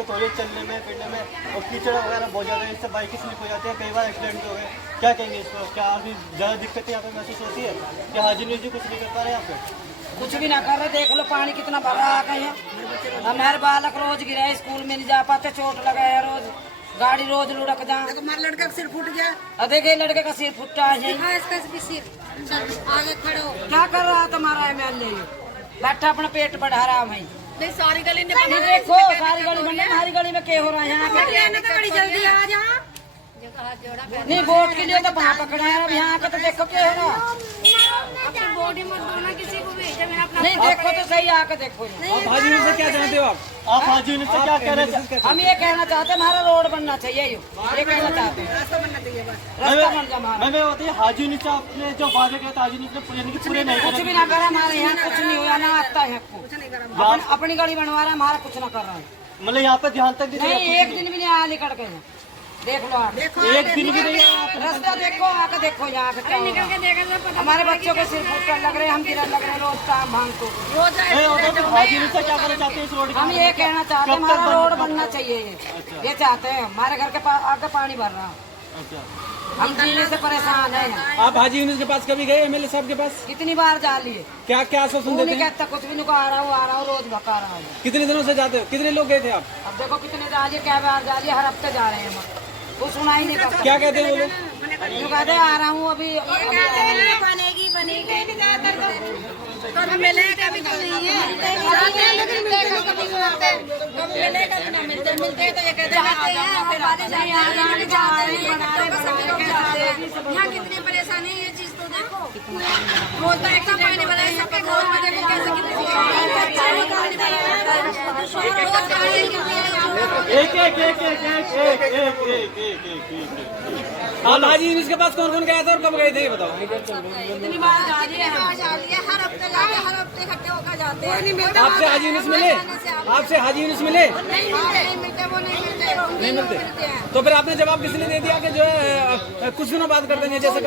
दिक्कत हो रही है चलने में फिरने में, और कीचड़ वगैरह बहुत ज़्यादा है, इससे बाइक स्लिप हो जाती है, कई बार एक्सीडेंट हो गए। क्या कहेंगे इसको, क्या अभी ज़्यादा दिक्कतें यहाँ पे महसूस होती है कि हाजिर जी कुछ नहीं कर पा रहे यहाँ पे? कुछ भी ना कर रहे, देख लो पानी कितना भरा आ गए हैं। हमारे बालक रोज गिरे, स्कूल में नहीं जा पाते, चोट लगा है रोज, गाड़ी रोज लुढ़क जा। हमारे लड़के का सिर फूट गया, देखे लड़के का सिर फुटा है। इसका भी सिर आगे खड़े हो। क्या कर रहा है तुम्हारा एमएलए? बैठा अपना पेट बढ़ा रहा है। नहीं सारी गली ने देखो सारी गली बनने, हमारी गली में क्या हो रहा है यहाँ पे? बड़ी जल्दी आ जा। नहीं वोट के लिए तो वहाँ पकड़ा है, अब यहाँ का तो देखो क्या हो रहा है। अपनी बॉडी मत बोलना किसी को भी, जब मैंने अपना नहीं देखो तो सही, आके देखो। आप हाजी से क्या चाहते हो? आप हाजिर से क्या कह रहे हैं? हम ये कहना चाहते हैं हमारा रोड बनना चाहिए, ये कहना चाहते हैं, रास्ता बनना चाहिए बस। रास्ता बन जाए हमारा। मैं बताइए हाजी नीचा आपने जो वादे किया था, हाजी नीचा पूरे नहीं कुछ भी ना करा हमारे यहाँ, कुछ नहीं हुआ ना आता है। अपनी गाड़ी बनवा रहा है, हमारा कुछ ना कर रहा है। मतलब यहाँ पे ध्यान तक नहीं एक दिन भी नहीं आया निकल के। देख लो आप, एक दिन भी नहीं आया। रास्ता देखो, आके देखो यहाँ पे क्या हो रहा है। हमारे बच्चों के सिर फुट लग रहे हैं, हम गिरा लग रहे हैं रोज शाम भांग को। हाजी नीचा क्या करना चाहते हैं इस रोड? हम ये कहना चाहते हैं हमारा रोड बनना चाहिए, ये चाहते हैं। हमारे घर के आगे पानी भर रहा है, हम जीने से परेशान है। आप हाजी यूनुस के पास कभी गए? एमएलए साहब के पास कितनी बार जा लिए, क्या क्या आश्वासन वो देते नहीं हैं? कहता कुछ भी, नहीं आ रहा हूँ रोज भका रहा हूँ। कितने दिनों से जाते हो? कितने लोग गए थे आप? अब देखो कितने जा लिए, क्या बार जा लिए, हर हफ्ते जा रहे हैं हम। वो सुना ही नहीं करता। क्या कहते हैं वो लोग? जो कहते हैं आ रहा हूँ अभी बनेगी कभी मिलेगा भी तो नहीं है, जाते हैं लेकिन मिलते हैं कभी नहीं आते, कभी मिलेगा भी ना मिलते, मिलते हैं तो ये कहते हैं यहाँ कितनी परेशानी है, ये चीज तो देखो। रोज का एक्स्ट्रा पानी वाला है, सबके घर में देखो कैसे कितनी आप हाजी यूनुस के पास कौन कौन गया था और कब गए थे ये बताओ? कितनी बार जा लिए हम। हर हफ्ते जाते, हर हफ्ते इकट्ठे होकर जाते हैं। आपसे हाजी यूनुस मिले? आपसे हाजी यूनुस मिले? नहीं मिलते, वो नहीं मिलते, नहीं मिलते। तो फिर आपने जवाब किसने दे दिया कि जो है कुछ दिनों बाद कर देंगे जैसे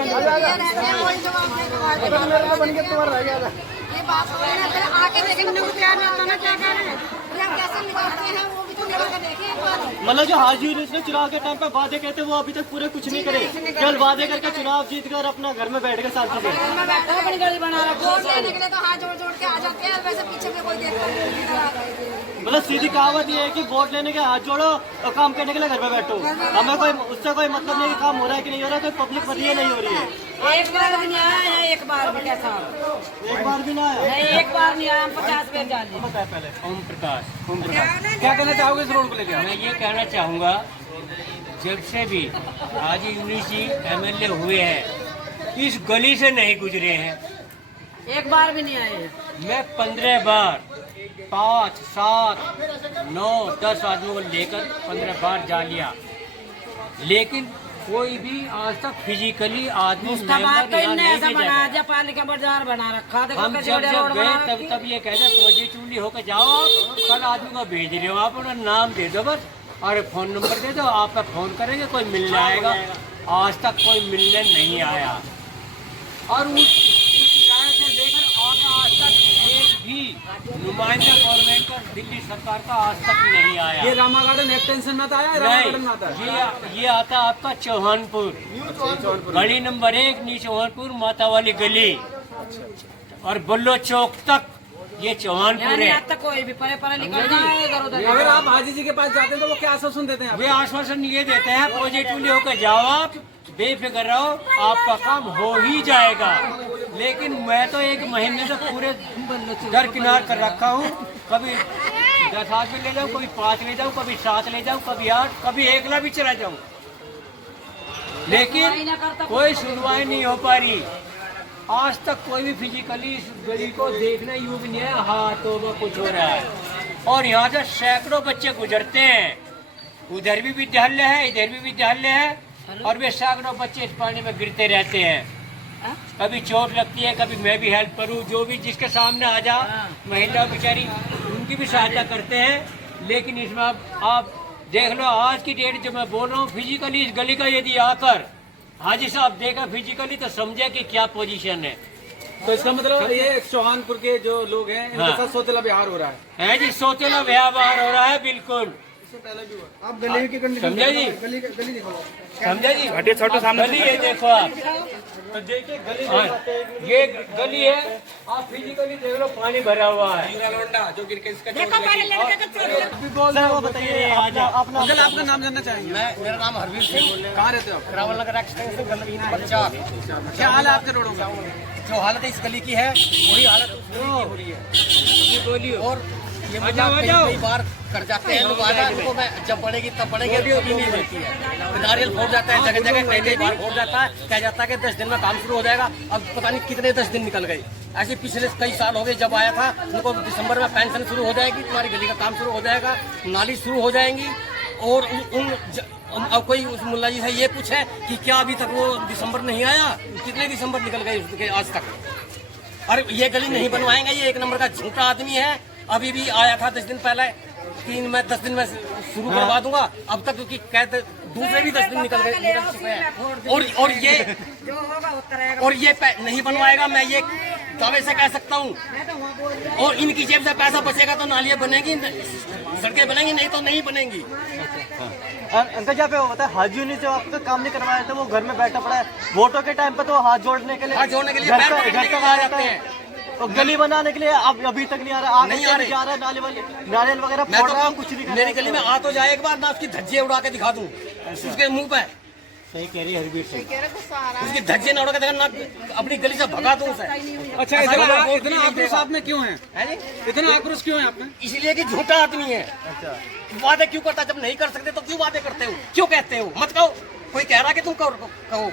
ये बात हो रही है ना, फिर आके देखेंगे ना, क्या नहीं होता ना, क्या कह रहे हैं, हम कैसे निकालते हैं वो भी तो निकाल के देखिए एक बार। मतलब जो हाजी यूनुस ने चुनाव के टाइम पे वादे कहते हैं वो अभी तक पूरे कुछ नहीं करे, केवल वादे करके चुनाव जीत कर अपना घर में बैठ के शांति से। मैं बैठा अपनी गाड़ी बना रखा वोट लेने के लिए तो हाथ जोड़ जोड़ के आ जाते हैं, वैसे पीछे में कोई देखता नहीं। मतलब सीधी कहावत ये है कि वोट लेने के हाथ जोड़ो और काम करने के लिए घर में बैठो। हमें कोई उससे कोई मतलब नहीं कि काम हो रहा है कि नहीं हो रहा है, कोई पब्लिक पर ये नहीं हो रही है। एक बार भी नहीं आया है, एक बार भी कैसा एक बार भी ना आया। नहीं, एक बार नहीं आया, हम 50 बार जा लिए। पहले ओम प्रकाश क्या कहना चाहोगे इस रोड को लेकर? मैं ये कहना चाहूँगा, जब से भी हाजी यूनुस जी एमएलए हुए हैं, इस गली से नहीं गुजरे हैं। एक बार भी नहीं आए। मैं 15 बार 5, 7, 9, 10 आदमियों को लेकर 15 बार जा लिया, लेकिन कोई भी आज तक फिजिकली आदमी उसका बात तो इनने ऐसा बना दिया, पानी का बाजार बना रखा। देखो हम कैसे जब बड़े जब रोड गए बना तब रखी। तब ये कहते पॉजिटिवली होकर जाओ, आप कल आदमी को भेज रहे हो, आप अपना नाम दे दो बस और फोन नंबर दे दो, आप फोन करेंगे कोई मिलने आएगा। आज तक कोई मिलने नहीं आया, और उस राय से लेकर आज तक एक भी नुमाइंदा गवर्नमेंट का दिल्ली सरकार का आज तक नहीं आया। ये रामा गार्डन एक्सटेंशन में आता है, रामा गार्डन में आता है? नहीं, ये आता है आपका चौहानपुर, गली नंबर 1 न्यू चौहानपुर, माता वाली गली और बल्लो चौक तक ये चौहानपुर नहीं है। आता कोई भी परे परे निकल जाए इधर उधर। अगर आप हाजी जी के पास जाते हैं तो वो क्या आश्वासन देते हैं? वे आश्वासन ये देते हैं पॉजिटिवली होकर जाओ, आप बेफिक्र रहो, आपका काम हो ही जाएगा। लेकिन मैं तो एक महीने से पूरे दरकिनार कर रखा हूँ, कभी 10 आदमी ले जाऊँ, कभी 5 ले जाऊँ, कभी 7 ले जाऊँ, कभी 8, कभी एकला भी चला जाऊँ, लेकिन कोई सुनवाई नहीं हो पा रही। आज तक कोई भी फिजिकली इस गली को देखना योग्य नहीं है। हाँ तो वो कुछ हो रहा है, और यहाँ से सैकड़ों बच्चे गुजरते हैं, उधर भी विद्यालय है, इधर भी विद्यालय है, और वे सैकड़ों बच्चे इस पानी में गिरते रहते हैं। कभी चोट लगती है, कभी मैं भी हेल्प करूँ, जो भी जिसके सामने आ जा, महिला बेचारी उनकी भी सहायता करते हैं। लेकिन इसमें आप देख लो, आज की डेट जो मैं बोल रहा हूँ, फिजिकली इस गली का यदि आकर हाजी साहब देखा फिजिकली तो समझे कि क्या पोजीशन है। तो इसका मतलब ये चौहानपुर के जो लोग हैं इनके साथ सौतेला व्यवहार हो रहा है। जी, सौतेला व्यवहार हो रहा है, बिल्कुल आप गली की कंडीशन समझा जी? गली दिखाओ। समझा जी? हटिए छोटू सामने गली है, देखो आप, तो देखिए गली हाँ, ये गली है, आप फिजिकली देख लो, पानी भरा हुआ है। जो गिर के इसका देखो मेरे लड़के का चोट सर वो बताइए अपना आपका नाम जानना चाहेंगे। मेरा नाम हरवीर सिंह, कहाँ रहते हो आप? रावल नगर एक्सटेंशन गली नंबर 4। क्या हाल है आपके रोडों का? जो हालत इस गली की है वही हालत उस गली की हो रही है। बोलिए। और ये कई बार कर जाते हैं लोग, आधा उनको मैं जब पड़ेगी तब पड़ेगी, कभी नहीं होती है। नारियल फोड़ जाता है जगह जगह, कई बार फोड़ जाता है, कह जाता है कि 10 दिन में काम शुरू हो जाएगा। अब पता नहीं कितने 10 दिन निकल गए। ऐसे पिछले कई साल हो गए, जब आया था उनको दिसंबर में पेंशन शुरू हो जाएगी, तुम्हारी गली का काम शुरू हो जाएगा, नाली शुरू हो जाएंगी। और अब कोई उस मुल्ला जी से ये पूछे कि क्या अभी तक वो दिसंबर नहीं आया? कितने दिसंबर निकल गए उसके आज तक? अरे ये गली नहीं बनवाएंगे, ये एक नंबर का झूठा आदमी है। अभी भी आया था 10 दिन पहले, 10 दिन में शुरू करवा दूंगा। अब तक क्योंकि कहते दूसरे भी 10 दिन निकल गए। और ये जो होगा वो करेगा। और ये नहीं बनवाएगा, मैं ये दावे से कह सकता हूँ। और इनकी जेब से पैसा बचेगा तो नालियाँ बनेगी, सड़कें बनेंगी, नहीं तो नहीं बनेंगी। अंकल जहाँ पे वो बताया हाजी ने जो आपका काम नहीं करवाया था वो घर में बैठा पड़ा है, वोटों के टाइम पे तो हाथ जोड़ने के लिए पैर पकड़ने के लिए आ जाते हैं। और गली बनाने के लिए अब अभी तक नहीं आ रहा, नहीं आ रहे। जा रहा है, नारियल वगैरह मैं फोड़ तो रहा है, कुछ नहीं कर रहा। मेरी गली में आ तो जाए एक बार, मैं उसकी धज्जे उड़ा के दिखा दूं उसके मुंह पे। सही कह रही है हरवीर सिंह। उसकी धज्जे न उड़ा के देखा ना, अपनी गली से भगा दूं उसे। अच्छा, इतना आक्रोश आप में क्यों है? इतना आक्रोश क्यों है आप में? इसलिए कि झूठा आदमी है। वादे क्यों करता? जब नहीं कर सकते तो क्यों वादे करते हो? क्यों कहते हो? मत कहो। कोई कह रहा कि तुम कहो।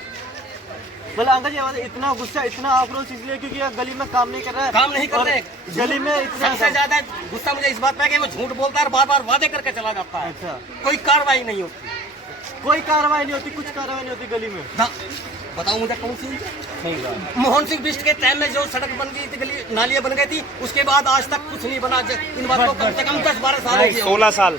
बोला अंकल जी इतना गुस्सा, इतना आक्रोश इसलिए क्योंकि ये गली में काम नहीं कर रहा है। काम नहीं कर रहे। गली में इतना सबसे ज्यादा गुस्सा मुझे इस बात पे है कि वो झूठ बोलता है और बार बार वादे करके चला जाता है। अच्छा, कोई कार्रवाई नहीं होती। कोई कार्रवाई नहीं होती, कुछ कार्रवाई नहीं होती गली में। हाँ, बताओ मुझे कौन सी? मोहन सिंह बिष्ट के टाइम में जो सड़क बन गई थी, गली नालियाँ बन गई थी, उसके बाद आज तक कुछ नहीं बना। इन बात को कम से कम 10-12 साल हो गए। 16 साल।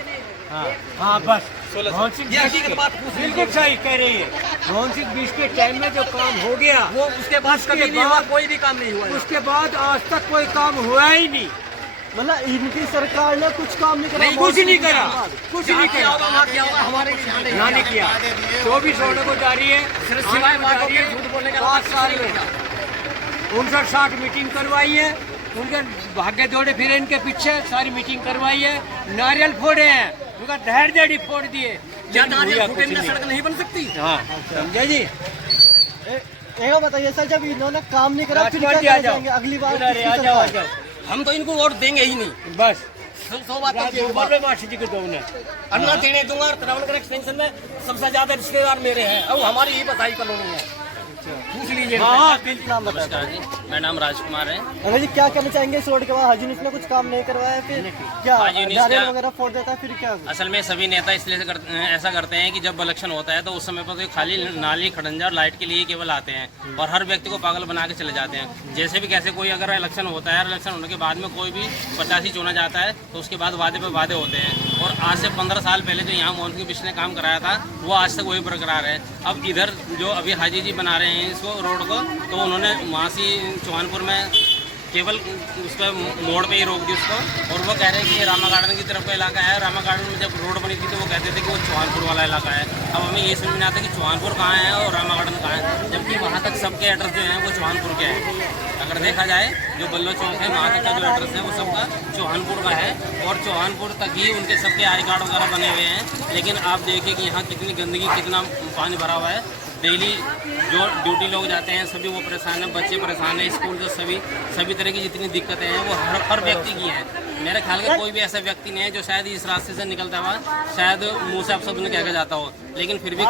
हाँ बस, ये हकीकत बात बिल्कुल सही कह रही है। मोहन सिंह बीस के टाइम में जो काम हो गया, वो उसके बाद कभी नहीं हुआ, कोई भी काम नहीं हुआ। उसके बाद आज तक कोई काम हुआ ही नहीं। मतलब इनकी सरकार ने कुछ काम नहीं करा, कुछ नहीं करा, कुछ नहीं क्या किया, होगा वहाँ क्या होगा, हमारे ना नहीं किया। 24 सड़कों जा रही है, सिवाय बातों के झूठ बोलने का। 5 साल में 59-60 मीटिंग करवाई है, उनके भाग्य दौड़े फिर इनके पीछे सारी मीटिंग करवाई है। नारियल फोड़े हैं, उनका ढेर फोड़ दिए। क्या नारियल फूटे में सड़क नहीं बन सकती? हाँ, समझे जी? एक बताइए सर, जब इन्होंने काम नहीं करा फिर क्या करेंगे अगली बार? आ जाओ। हम तो इनको वोट देंगे ही नहीं। बस 100 बात मासी जी को दो ने अन्ना देने दूंगा। और रावलनगर एक्सटेंशन में सबसे ज्यादा रिश्तेदार मेरे हैं और हमारी ही बधाई कॉलोनी है। पूछ लीजिए। हाँ, बिल्कुल नाम बताया। मेरा नाम राजकुमार है। अंकल जी क्या कहना चाहेंगे इस रोड के बाद? हाजी ने कुछ काम नहीं करवाया, फिर क्या नारियल वगैरह फोड़ देता है, फिर क्या? असल में सभी नेता इसलिए ऐसा करते हैं कि जब इलेक्शन होता है तो उस समय पर तो खाली नाली खड़ंजा और लाइट के लिए केवल आते हैं और हर व्यक्ति को पागल बना के चले जाते हैं। जैसे भी कैसे कोई अगर इलेक्शन होता है, इलेक्शन होने के बाद में कोई भी प्रत्याशी चुना जाता है तो उसके बाद वादे पे वादे होते हैं। और आज से 15 साल पहले जो यहाँ मोहन सिंह बिष्ट ने काम कराया था वो आज तक वही बरकरार है। अब इधर जो अभी हाजी जी बना रहे हैं इसको रोड को, तो उन्होंने वहाँ से चौहानपुर में केवल उस पर मोड़ पे ही रोक दी उसको, और वो कह रहे हैं कि ये रामा गार्डन की तरफ का इलाका है। रामा गार्डन में जब रोड बनी थी तो वो कहते थे कि वो चौहानपुर वाला इलाका है। अब हमें ये समझ में आता है कि चौहानपुर कहाँ है और रामा गार्डन कहाँ है, जबकि वहाँ तक सबके एड्रेस जो हैं वो चौहानपुर के हैं। अगर देखा जाए जो बल्लो चौक है वहाँ तक का जो एड्रेस है वो सबका चौहानपुर का है और चौहानपुर तक ही उनके सबके आई कार्ड वगैरह बने हुए हैं। लेकिन आप देखिए कि यहाँ कितनी गंदगी, कितना पानी भरा हुआ है। डेली जो ड्यूटी लोग जाते हैं सभी वो परेशान हैं, बच्चे परेशान हैं, स्कूल जो सभी तरह की जितनी दिक्कतें हैं वो हर व्यक्ति की हैं। मेरे ख्याल का कोई भी ऐसा व्यक्ति नहीं है जो शायद इस रास्ते से निकलता हुआ शायद मुंह से अपशब्द कह के जाता हो, लेकिन फिर भी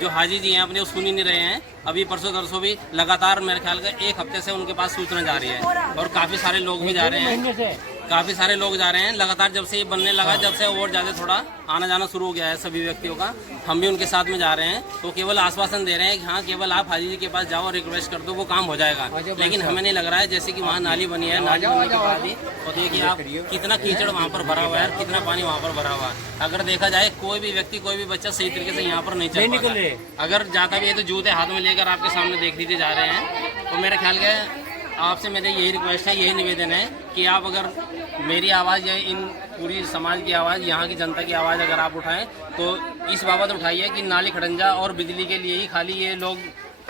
जो हाजी जी हैं अपने वो सुन ही नहीं रहे हैं। अभी परसों तरसों भी लगातार मेरे ख्याल का 1 हफ्ते से उनके पास सूचना जा रही है और काफ़ी सारे लोग भी जा रहे हैं, काफ़ी सारे लोग जा रहे हैं लगातार। जब से ये बनने लगा, जब से और ज़्यादा थोड़ा आना जाना शुरू हो गया है सभी व्यक्तियों का, हम भी उनके साथ में जा रहे हैं। तो केवल आश्वासन दे रहे हैं कि हाँ केवल आप हाजी जी के पास जाओ और रिक्वेस्ट कर दो, वो काम हो जाएगा। लेकिन हमें नहीं लग रहा है जैसे कि वहाँ नाली बनी है, नाली बनने के बाद ही तो देखिए आप कितना कीचड़ वहाँ पर भरा हुआ है, कितना पानी वहाँ पर भरा हुआ है। अगर देखा जाए कोई भी व्यक्ति, कोई भी बच्चा सही तरीके से यहाँ पर नहीं चल पाता। अगर जाता भी है तो जूते हाथ में लेकर आपके सामने देख लीजिए जा रहे हैं। तो मेरे ख्याल का आपसे मेरे यही रिक्वेस्ट है, यही निवेदन है कि आप अगर मेरी आवाज़ या इन पूरी समाज की आवाज़, यहाँ की जनता की आवाज़ अगर आप उठाएं तो इस बाबत उठाइए कि नाली खड़ंजा और बिजली के लिए ही खाली ये लोग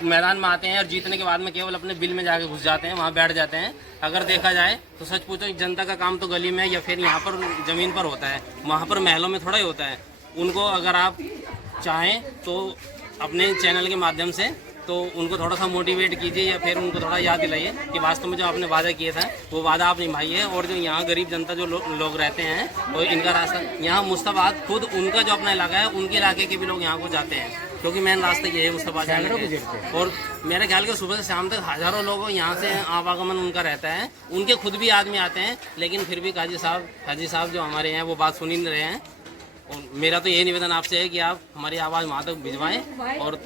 मैदान में आते हैं और जीतने के बाद में केवल अपने बिल में जाके घुस जाते हैं, वहाँ बैठ जाते हैं। अगर देखा जाए तो सच पूछो जनता का काम तो गली में या फिर यहाँ पर ज़मीन पर होता है, वहाँ पर महलों में थोड़ा ही होता है। उनको अगर आप चाहें तो अपने चैनल के माध्यम से तो उनको थोड़ा सा मोटिवेट कीजिए या फिर उनको थोड़ा याद दिलाइए कि वास्तव में जो आपने वादा किया था वो वादा आप निभाइए। और जो यहाँ गरीब जनता जो लोग रहते हैं और इनका रास्ता यहाँ मुस्तफाबाद खुद उनका जो अपना इलाका है, उनके इलाके के भी लोग यहाँ को जाते हैं क्योंकि मेन रास्ता ये है मुस्तफाबाद जाने का। और मेरे ख्याल के सुबह से शाम तक हज़ारों लोग यहाँ से आवागमन उनका रहता है। उनके खुद भी आदमी आते हैं, लेकिन फिर भी हाजी साहब जो हमारे हैं वो बात सुन ही नहीं रहे हैं। और मेरा तो यही निवेदन आपसे है कि आप हमारी आवाज़ वहाँ तक भिजवाएं और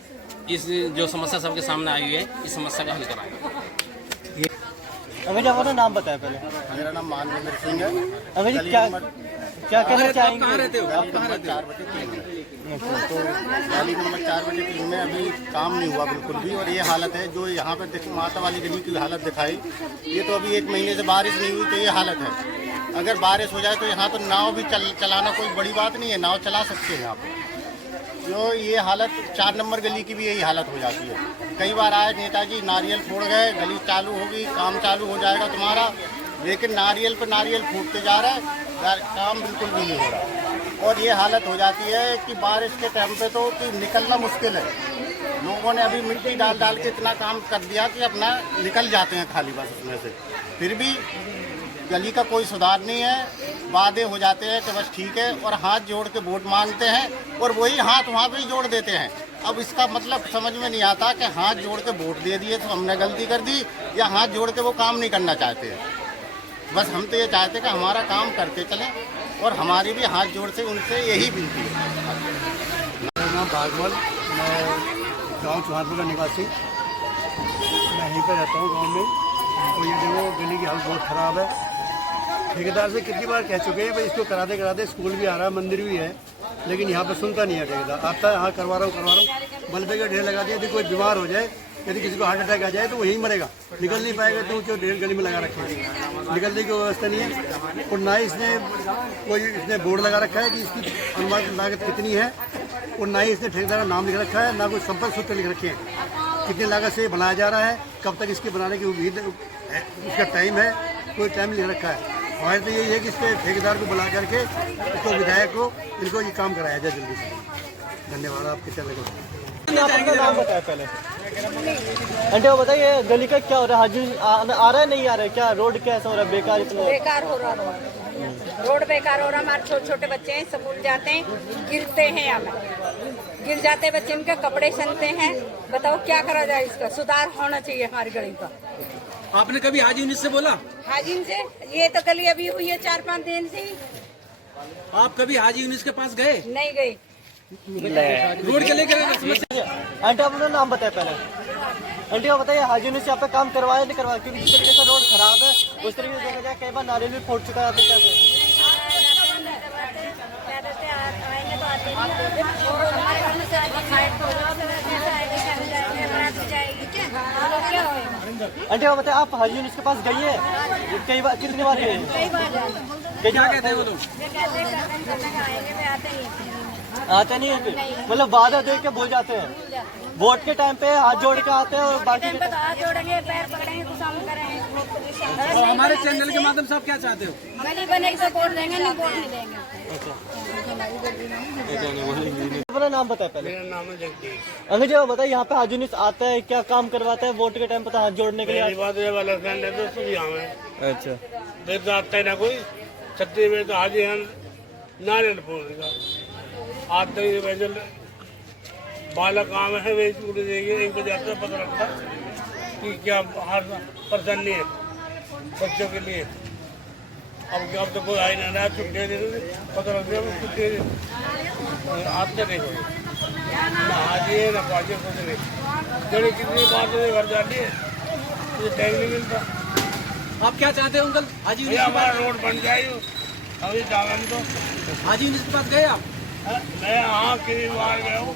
इस जो समस्या सबके सामने आई हुई है, इस समस्या का हल कराएं। अगर जी अपना नाम बताएं पहले। मेरा नाम मानवेंद्र सिंह है। अगर जी क्या कहना चाहेंगे? कहाँ रहते हो? आप कहाँ रहते हो? 4/3 में। तो गली नंबर 4/3 में अभी काम नहीं हुआ बिल्कुल भी, और ये हालत है जो यहाँ पर देखो माता वाली गली की हालत दिखाई, ये तो अभी 1 महीने से बारिश नहीं हुई तो ये हालत है। अगर बारिश हो जाए तो यहाँ तो नाव भी चलाना कोई बड़ी बात नहीं है, नाव चला सकते हैं यहाँ पर। जो ये हालत 4 नंबर गली की भी यही हालत हो जाती है। कई बार आए नेताजी नारियल फोड़ गए, गली चालू होगी, काम चालू हो जाएगा तुम्हारा, लेकिन नारियल पर नारियल फूटते जा रहा है, काम बिल्कुल भी नहीं हो रहा। और ये हालत हो जाती है कि बारिश के टाइम पे तो कि निकलना मुश्किल है। लोगों ने अभी मिट्टी डाल डाल के इतना काम कर दिया कि अपना निकल जाते हैं खाली बस उसमें से, फिर भी गली का कोई सुधार नहीं है। वादे हो जाते हैं कि बस ठीक है, और हाथ जोड़ के वोट मांगते हैं और वही हाथ वहाँ पे ही जोड़ देते हैं। अब इसका मतलब समझ में नहीं आता कि हाथ जोड़ के वोट दे दिए तो हमने गलती कर दी, या हाथ जोड़ के वो काम नहीं करना चाहते हैं। बस हम तो ये चाहते हैं कि हमारा काम करते चलें, और हमारी भी हाथ जोड़ से उनसे यही विनती है। मेरा नाम भागवल, मैं गाँव चौहानपुर का निवासी, मैं यहीं पर रहता हूँ गाँव में। और ये देखो गली की हालत बहुत ख़राब है। ठेकेदार से कितनी बार कह चुके हैं भाई इसको कराते कराते, स्कूल भी आ रहा है, मंदिर भी है, लेकिन यहाँ पे सुनता नहीं है ठेकेदार। आता है हाँ करवा रहा हूँ, मलबे का ढेर लगा दिया। यदि कोई बीमार हो जाए, यदि किसी को हार्ट अटैक आ जाए तो वहीं मरेगा, निकल नहीं पाएगा, तो क्यों ढेर गली में लगा रखे हैं, निकलने की व्यवस्था नहीं है। और ना ही इसने बोर्ड लगा रखा है कि इसकी अनुमानित लागत कितनी है, और ना ही इसने ठेकेदार का नाम लिख रखा है, ना कोई संपर्क सूत्र लिख रखे हैं, कितनी लागत से बनाया जा रहा है, कब तक इसके बनाने की उम्मीद, उसका टाइम है, कोई टाइम लिख रखा है। हमारे तो यही है कि इसके ठेकेदार को बुला करके इसको विधायक को इनको ये काम कराया जाए जल्दी से। धन्यवाद आपके चैनल को। आप अपना नाम बताएं पहले। आंटी वो बताइए गली का क्या हो रहा है? हाजी आ रहा है नहीं आ रहा है? क्या रोड कैसा हो रहा है? बेकार इतना बेकार हो रहा रोड बेकार हो रहा। हमारे छोटे छोटे बच्चे हैं, स्कूल जाते हैं, गिरते हैं, यहाँ गिर जाते बच्चे, उनके कपड़े सनते हैं। बताओ क्या करा जाए? इसका सुधार होना चाहिए हमारी गली का। आपने कभी हाजी यूनिस से बोला? हाजी से ये तो गली अभी हुई है 4-5 दिन से ही। आप कभी हाजी यूनिस के पास गए? नहीं गई। रोड के लेकर समस्या। आंटी आप अपना नाम बताए पहले। आंटी आप बताइए हाजी ने से यहाँ पे काम करवाया नहीं करवाया? क्योंकि जिस तरीके से रोड खराब है उस तरीके से देखा जाए कई बार नारियल भी फूट चुका है। क्या आंटी आप बताइए आप हाजी यूनिस के पास गई है कई बार? कितनी बार गई? क्या कहते हैं वो लोग? आते नहीं है, मतलब वादा दे के भूल जाते हैं। वोट के टाइम पे हाथ जोड़ के आते हैं और बाकी हाथ जोड़ेंगे, पैर पकड़ेंगे, कुछ हम करेंगे। और हमारे चैनल के माध्यम से आप क्या चाहते हो? गली बनेगी तो वोट देंगे, नहीं वोट नहीं देंगे। अपना नाम बताए पहले। मेरा नाम है जगदीश। अंग्रेजी वो बताइए यहाँ पे हाजी यूनिस आता है, क्या काम करवाता है वोट के टाइम पे? हाथ जोड़ने के लिए अच्छा तो आता है ना कोई छत्तीस में तो हाजी नारियल फोड़ देगा, आते ही वैसे बाला काम है वे छूट देंगे। 1 बजे आता है, पता लगता कि क्या हर परेशानी है बच्चों के लिए। अब तो कोई आई ना छुट्टी दे दे, पता लग गया छुट्टी आते नहीं कोई, ना हाजी है ना बाजी, कुछ नहीं। जड़ी कितनी बात है घर जाती है, मुझे टाइम नहीं मिलता। आप क्या चाहते हैं अंकल? हाजी यूनिस हमारा रोड बन जाए अभी जावन तो। हाजी यूनिस के पास गए आप? मैं हाँ कई बार गया हूँ।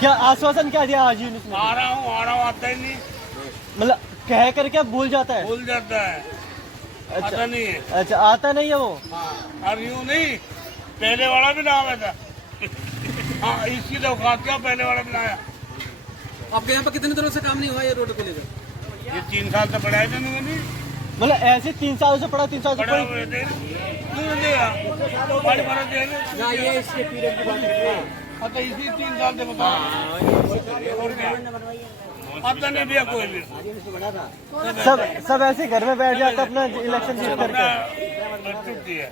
क्या आश्वासन क्या दिया हाजी यूनिस ने? आ रहा हूँ आता ही नहीं। मतलब कह करके अब भूल जाता है? भूल जाता है, अच्छा आता नहीं है। अच्छा, आता नहीं है वो। अब यूँ नहीं, पहले वाला भी नाम है था। हाँ, इसकी तो औकात क्या, पहले वाला बनाया। आपके यहाँ पर कितने दिनों से काम नहीं हुआ ये रोड को लेकर? ये 3 साल से पढ़ाई था नहीं, मतलब ऐसे 3 साल से पढ़ा, 3 साल से पढ़ा पढ़ा। हुए थे क्यों देगा, बड़ी बड़ा देगा ना ये इसके पीरियड की बात है। हाँ, तो इसी 3 साल से बता और क्या आता नहीं भैया कोई भी। सब ऐसे घर में बैठ जाता अपना इलेक्शन जीत करके। छुट्टी है।